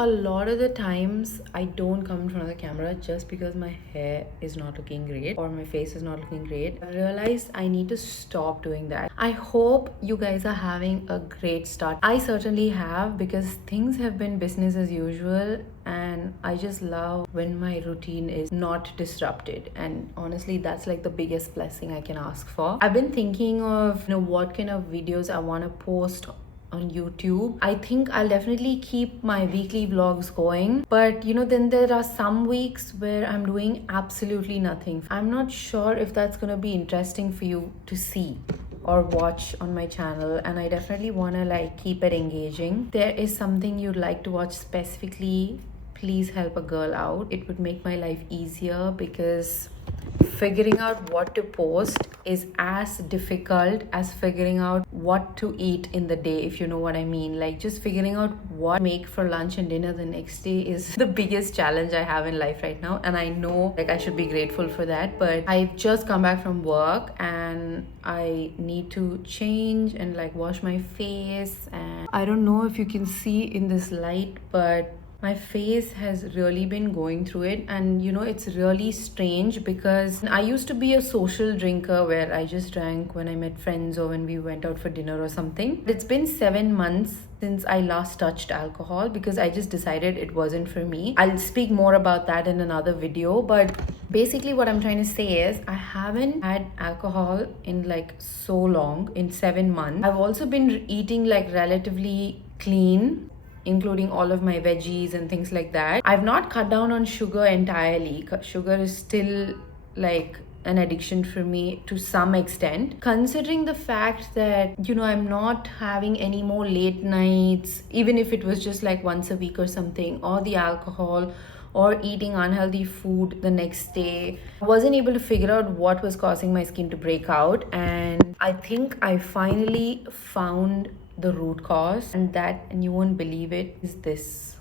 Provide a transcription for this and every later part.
a lot of the times I don't come in front of the camera just because my hair is not looking great or my face is not looking great. I realized I need to stop doing that. I hope you guys are having a great start. I certainly have, because things have been business as usual, and I just love when my routine is not disrupted, and honestly that's like the biggest blessing I can ask for. I've been thinking of what kind of videos I want to post on YouTube. I think I'll definitely keep my weekly vlogs going, but then there are some weeks where I'm doing absolutely nothing. I'm not sure if that's gonna be interesting for you to see or watch on my channel, and I definitely want to like keep it engaging. There is something you'd like to watch specifically, please help a girl out. It would make my life easier, because figuring out what to post is as difficult as figuring out what to eat in the day, if you know what I mean. Like, just figuring out what to make for lunch and dinner the next day is the biggest challenge I have in life right now, and I know like I should be grateful for that. But I've just come back from work and I need to change and like wash my face, and I don't know if you can see in this light, but my face has really been going through it. And it's really strange, because I used to be a social drinker where I just drank when I met friends or when we went out for dinner or something. It's been 7 months since I last touched alcohol, because I just decided it wasn't for me. I'll speak more about that in another video, but basically what I'm trying to say is I haven't had alcohol in like so long, in 7 months. I've also been eating like relatively clean, including all of my veggies and things like that. I've not cut down on sugar entirely. Sugar is still like an addiction for me to some extent, considering the fact that I'm not having any more late nights, even if it was just like once a week or something, or the alcohol, or eating unhealthy food the next day. I wasn't able to figure out what was causing my skin to break out, and I think I finally found the root cause, and you won't believe it, is this.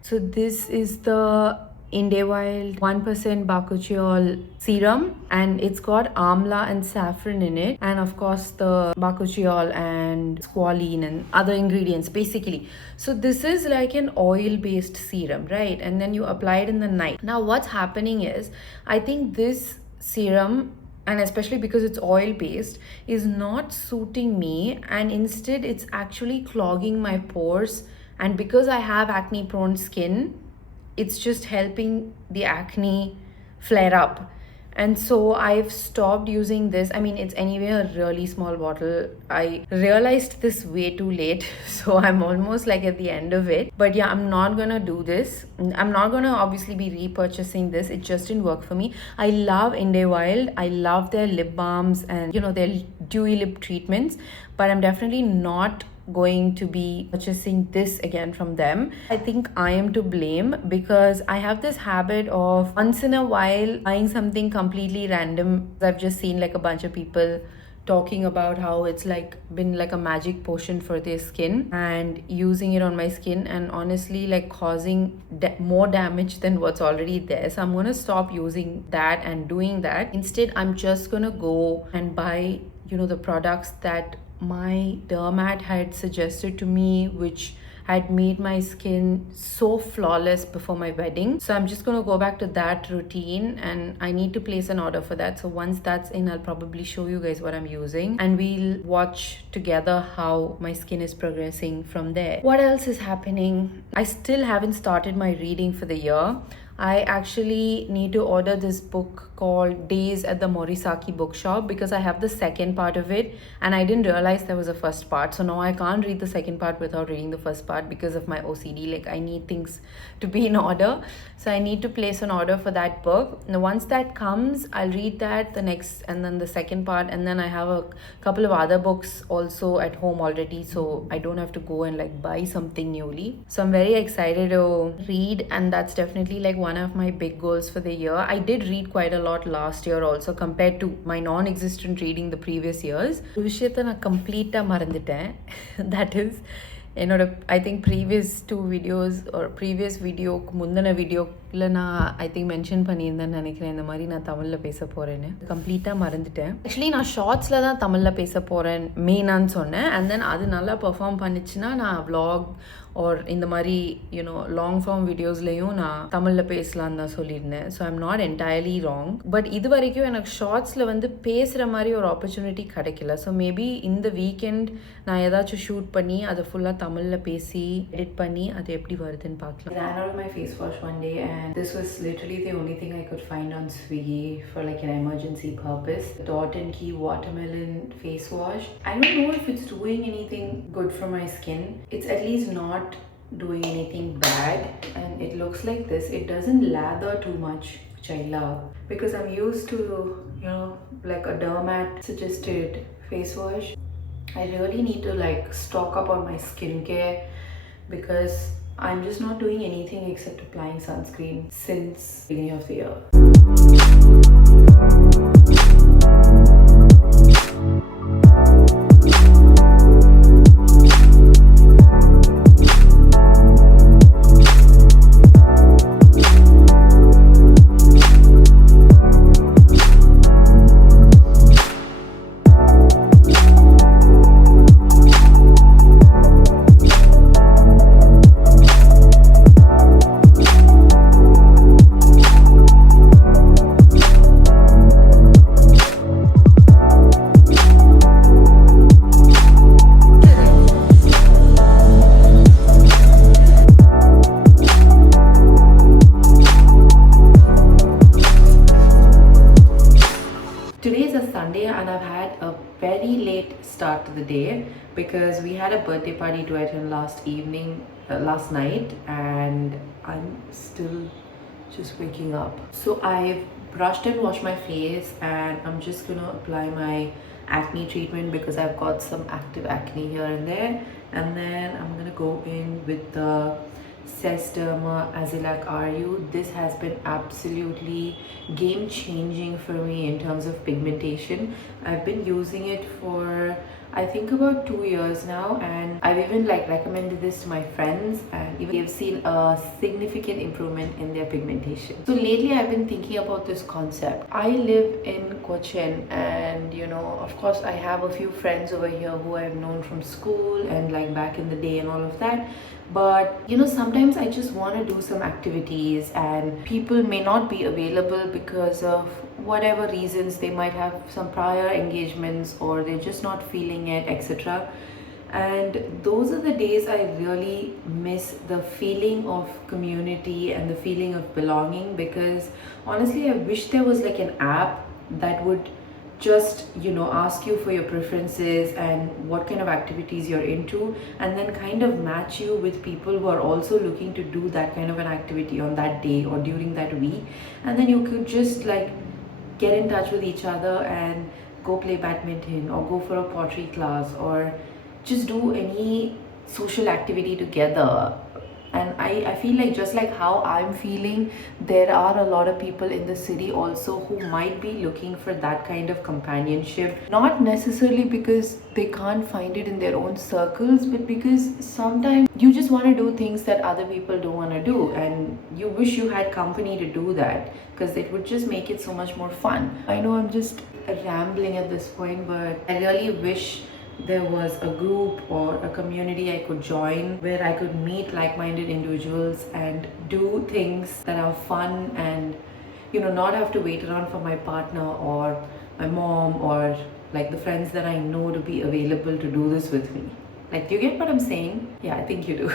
So this is the Wild 1% bakuchiol serum, and it's got amla and saffron in it, and of course the bakuchiol and squalene and other ingredients basically. So this is like an oil based serum, right? And then you apply it in the night. Now what's happening is, I think this serum, and especially because it's oil based, is not suiting me, and instead it's actually clogging my pores. And because I have acne prone skin, it's just helping the acne flare up. And so I've stopped using this. I mean, it's anyway a really small bottle. I realized this way too late, so I'm almost like at the end of it. But yeah, I'm not gonna do this. I'm not gonna obviously be repurchasing this. It just didn't work for me. I love Wild. I love their lip balms and their dewy lip treatments, but I'm definitely not going to be purchasing this again from them. I think I am to blame, because I have this habit of once in a while buying something completely random. I've just seen like a bunch of people talking about how it's like been like a magic potion for their skin, and using it on my skin, and honestly like causing more damage than what's already there. So I'm gonna stop using that and doing that. Instead, I'm just gonna go and buy the products that my dermat had suggested to me, which had made my skin so flawless before my wedding. So I'm just going to go back to that routine, and I need to place an order for that. So once that's in, I'll probably show you guys what I'm using, and we'll watch together how my skin is progressing from there. What else is happening? I still haven't started my reading for the year. I actually need to order this book called Days at the Morisaki bookshop, because I have the second part of it and I didn't realize there was a first part. So now I can't read the second part without reading the first part because of my OCD. Like, I need things to be in order. So I need to place an order for that book. Now once that comes, I'll read that, the next, and then the second part, and then I have a couple of other books also at home already, so I don't have to go and like buy something newly. So I'm very excited to read, and that's definitely like one of my big goals for the year. I did read quite a lot last year also, compared to my non-existent reading the previous years. விஷயத்தை நான் கம்ப்ளீட்டாக மறந்துட்டேன். That is, என்னோட I think previous 2 videos ஒரு previous வீடியோக்கு முந்தின வீடியோவில் நான் ஐ திங்க் மென்ஷன் பண்ணியிருந்தேன்னு நினைக்கிறேன், இந்த மாதிரி நான் தமிழில் பேச போகிறேன்னு. கம்ப்ளீட்டாக மறந்துட்டேன். ஆக்சுவலி நான் ஷார்ட்ஸில் தான் தமிழில் பேச போகிறேன் மெயினான்னு சொன்னேன். அண்ட் தென் அது நல்லா பெர்ஃபார்ம் பண்ணிச்சுன்னா நான் vlog or இந்த மாதிரி லாங் ஃபார்ம் வீடியோஸ்லையும் நான் தமிழில் பேசலான்னு தான் சொல்லியிருந்தேன். So I'm not entirely wrong. But இது வரைக்கும் எனக்கு ஷார்ட்ஸில் வந்து பேசுகிற மாதிரி ஒரு ஆப்பர்ச்சுனிட்டி கிடைக்கல. ஸோ மேபி இந்த வீக்கெண்ட் நான் ஏதாச்சும் ஷூட் பண்ணி அதை ஃபுல்லாக தமிழில் பேசி எடிட் பண்ணி அது எப்படி வருதுன்னு பார்க்கலாம். I ran out of my face wash one day and this was literally the only thing I could find on Swiggy for like an emergency purpose. Dot and Key watermelon face wash. I don't know if it's doing anything good for my skin. It's at least not doing anything bad, and it looks like this. It doesn't lather too much, which I love because I'm used to like a dermat suggested face wash. I really need to like stock up on my skincare because I'm just not doing anything except applying sunscreen since beginning of the year. Today is a Sunday and I've had a very late start to the day because we had a birthday party to attend last night, and I'm still just waking up. So I've brushed and washed my face and I'm just gonna apply my acne treatment because I've got some active acne here and there, and then I'm gonna go in with the Sesderma Azilac RU. This has been absolutely game changing for me in terms of pigmentation. I've been using it for I think about 2 years now, and I've even like recommended this to my friends, and even they've seen a significant improvement in their pigmentation. So lately I've been thinking about this concept. I live in Cochin, and of course I have a few friends over here who I've known from school and like back in the day and all of that. But sometimes I just want to do some activities and people may not be available because of whatever reasons. They might have some prior engagements or they're just not feeling it, etc. And those are the days I really miss the feeling of community and the feeling of belonging, because honestly I wish there was like an app that would just ask you for your preferences and what kind of activities you're into, and then kind of match you with people who are also looking to do that kind of an activity on that day or during that week, and then you could just like get in touch with each other and go play badminton or go for a pottery class or just do any social activity together. And I feel like just like how I'm feeling, there are a lot of people in the city also who might be looking for that kind of companionship, not necessarily because they can't find it in their own circles, but because sometimes you just want to do things that other people don't want to do, and you wish you had company to do that because it would just make it so much more fun. I know I'm just rambling at this point, but I really wish there was a group or a community I could join where I could meet like-minded individuals and do things that are fun and not have to wait around for my partner or my mom or like the friends that I know to be available to do this with me. Like, do you get what I'm saying? Yeah, I think you do.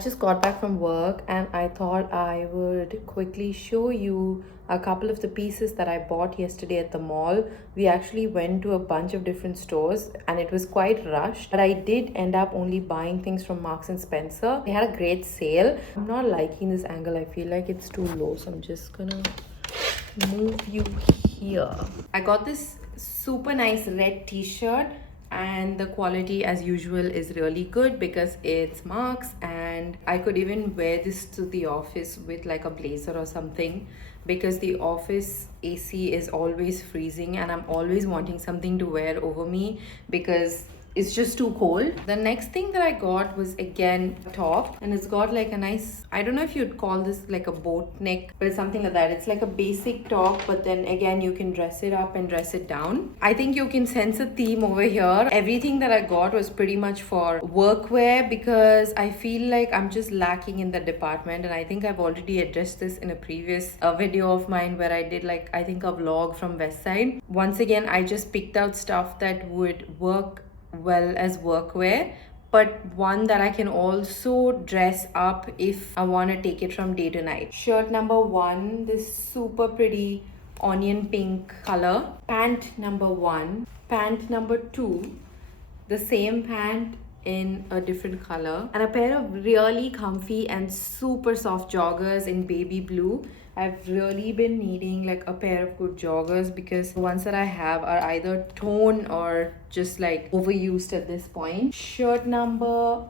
I've just got back from work and I thought I would quickly show you a couple of the pieces that I bought yesterday at the mall. We actually went to a bunch of different stores and it was quite rushed, but I did end up only buying things from Marks and Spencer. They had a great sale. I'm not liking this angle. I feel like it's too low, so I'm just gonna move you here. I got this super nice red t-shirt and the quality as usual is really good because it's Marks, and I could even wear this to the office with like a blazer or something because the office AC is always freezing and I'm always wanting something to wear over me because it's just too cold. The next thing that I got was again a top, and it's got like a nice, I don't know if you'd call this like a boat neck, but it's something like that. It's like a basic top, but then again you can dress it up and dress it down. I think you can sense a theme over here. Everything that I got was pretty much for workwear because I feel like I'm just lacking in the department, and I think I've already addressed this in a previous video of mine where I did like I think a vlog from West Side. Once again, I just picked out stuff that would work well as workwear, but one that I can also dress up if I want to take it from day to night. Shirt number 1, this super pretty onion pink color. Pant number 1. Pant number 2, the same pant in a different color. And a pair of really comfy and super soft joggers in baby blue. I've really been needing like a pair of good joggers because the ones that I have are either torn or just like overused at this point. Shirt number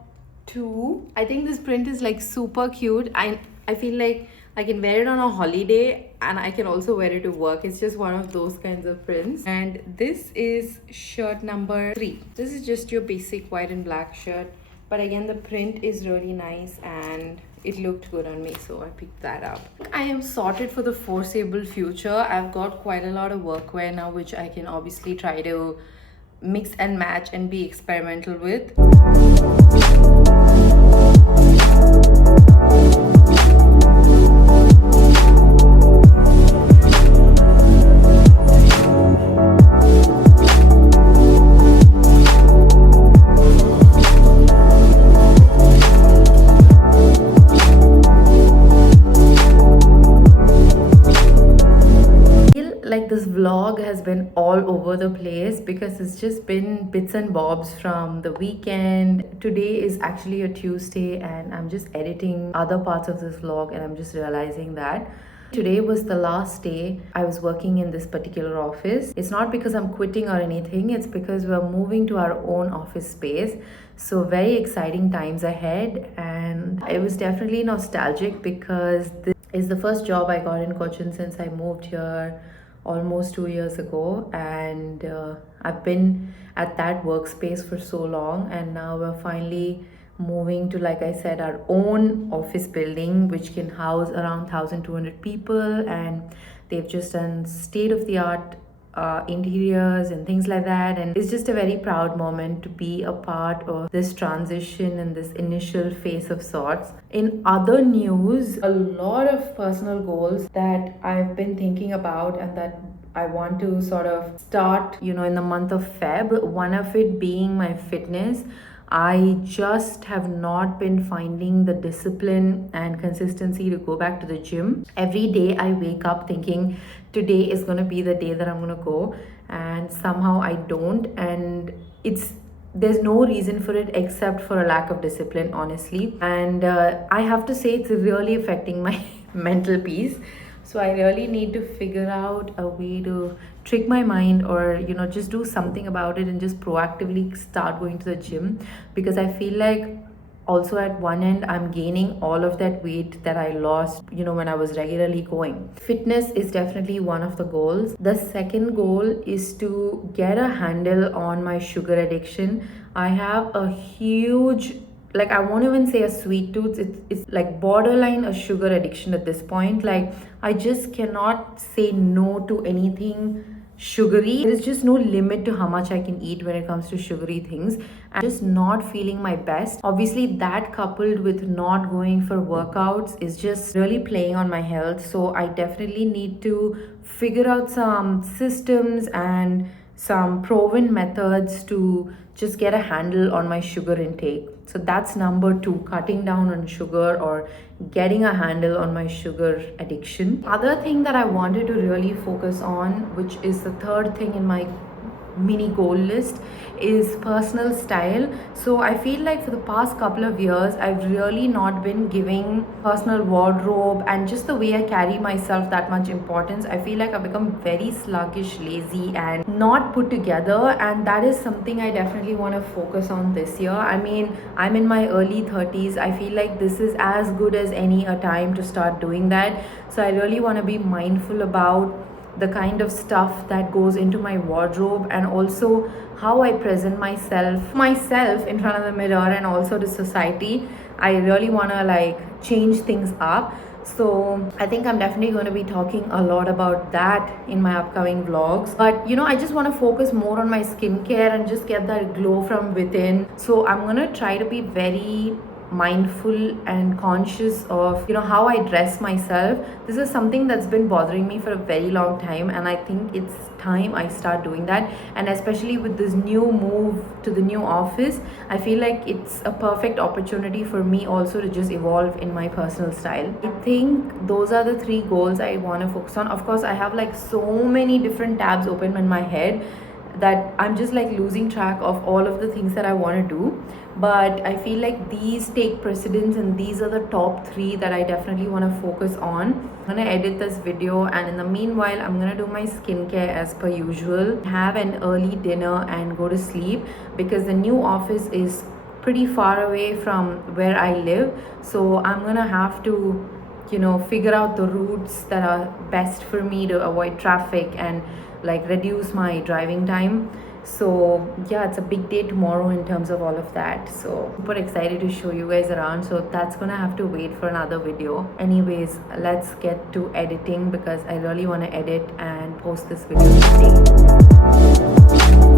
2. I think this print is like super cute. I feel like I can wear it on a holiday and I can also wear it to work. It's just one of those kinds of prints. And this is shirt number 3. This is just your basic white and black shirt, but again the print is really nice and it looked good on me, so I picked that up. I am sorted for the foreseeable future. I've got quite a lot of workwear now which I can obviously try to mix and match and be experimental with. Like this vlog has been all over the place because it's just been bits and bobs from the weekend. Today is actually a Tuesday and I'm just editing other parts of this vlog and I'm just realizing that today was the last day I was working in this particular office. It's not because I'm quitting or anything, it's because we're moving to our own office space. So very exciting times ahead, and it was definitely nostalgic because this is the first job I got in Cochin since I moved here almost 2 years ago, and I've been at that workspace for so long, and now we're finally moving to, like I said, our own office building which can house around 1,200 people, and they've just done state-of-the-art interiors and things like that, and it's just a very proud moment to be a part of this transition and this initial phase of sorts. In other news, a lot of personal goals that I've been thinking about and that I want to sort of start, in the month of Feb, one of it being my fitness. I just have not been finding the discipline and consistency to go back to the gym. Every day I wake up thinking today is going to be the day that I'm going to go, and somehow I don't, and there's no reason for it except for a lack of discipline, honestly. And I have to say it's really affecting my mental peace. So I really need to figure out a way to trick my mind, or just do something about it and just proactively start going to the gym, because I feel like also at one end I'm gaining all of that weight that I lost when I was regularly going. Fitness is definitely one of the goals. The second goal is to get a handle on my sugar addiction. I have a huge, like, I won't even say a sweet tooth, it's like borderline a sugar addiction at this point. Like, I just cannot say no to anything sugary. There is just no limit to how much I can eat when it comes to sugary things. I'm just not feeling my best. Obviously, that coupled with not going for workouts is just really playing on my health. So I definitely need to figure out some systems and some proven methods to just get a handle on my sugar intake. So that's number two, cutting down on sugar or getting a handle on my sugar addiction. Other thing that I wanted to really focus on, which is the third thing in my mini goal list, is personal style. So I feel like for the past couple of years I've really not been giving personal wardrobe and just the way I carry myself that much importance. I feel like I've become very sluggish, lazy, and not put together, and that is something I definitely want to focus on this year. I mean, I'm in my early 30s. I feel like this is as good as any a time to start doing that. So I really want to be mindful about the kind of stuff that goes into my wardrobe, and also how I present myself in front of the mirror and also to society. I really want to like change things up. So I think I'm definitely going to be talking a lot about that in my upcoming vlogs. But you know, I just want to focus more on my skincare and just get that glow from within. So I'm going to try to be very mindful and conscious of, you know, how I dress myself. This is something that's been bothering me for a very long time, and I think it's time I start doing that. And especially with this new move to the new office, I feel like it's a perfect opportunity for me also to just evolve in my personal style. I think those are the three goals I want to focus on. Of course, I have like so many different tabs open in my head that I'm just like losing track of all of the things that I want to do. But I feel like these take precedence, and these are the top three that I definitely want to focus on. I'm gonna edit this video, and in the meanwhile I'm gonna do my skincare as per usual, have an early dinner and go to sleep, because the new office is pretty far away from where I live. So I'm gonna have to, you know, figure out the routes that are best for me to avoid traffic and like reduce my driving time. So yeah, it's a big day tomorrow in terms of all of that. So super excited to show you guys around. So that's gonna have to wait for another video. Anyways, let's get to editing, because I really want to edit and post this video today.